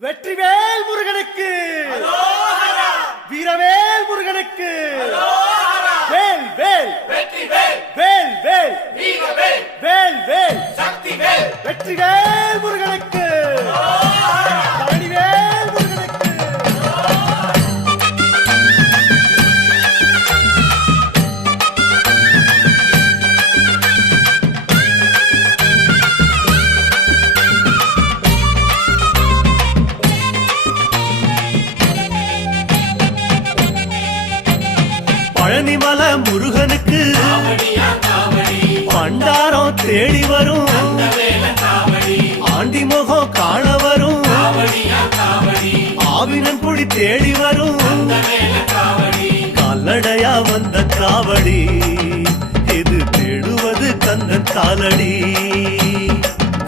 வெற்றிவேல் முருகனுக்கு வீரவேல் முருகனுக்கு வேல் வேல் வெற்றிவேல் வேல் வேல் வீரவேல் வேல் வேல் சக்திவேல் வெற்றிவேல் முருகனுக்கு பழனிவேல் முருகனுக்கு பழனிமல முருகனுக்கு காவடியா காவடி பண்டாரம் தேடி வரும் வேல காவடி ஆண்டி முகம் காண வரும் காவடியா காவடி ஆவினன் குடி தேடி வரும் வேல காவடி கால்நடையா வந்த காவடி இது தேடுவது கந்தன் காலடி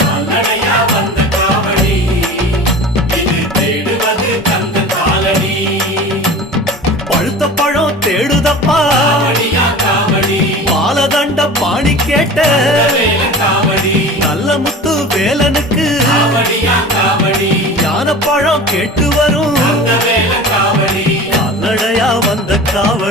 கால்நடையா வந்த காவடி இது தேடுவது கந்த காலடி பழுத்த பழம் தேடுதப்பா காவடியா காவடி பாலதண்ட பாணி கேட்ட வேல காவடி நல்ல முத்து வேலனுக்கு காவடியா காவடி ஞான பழம் கேட்டு வரும் வேல காவடி கால்நடையா வந்த காவடி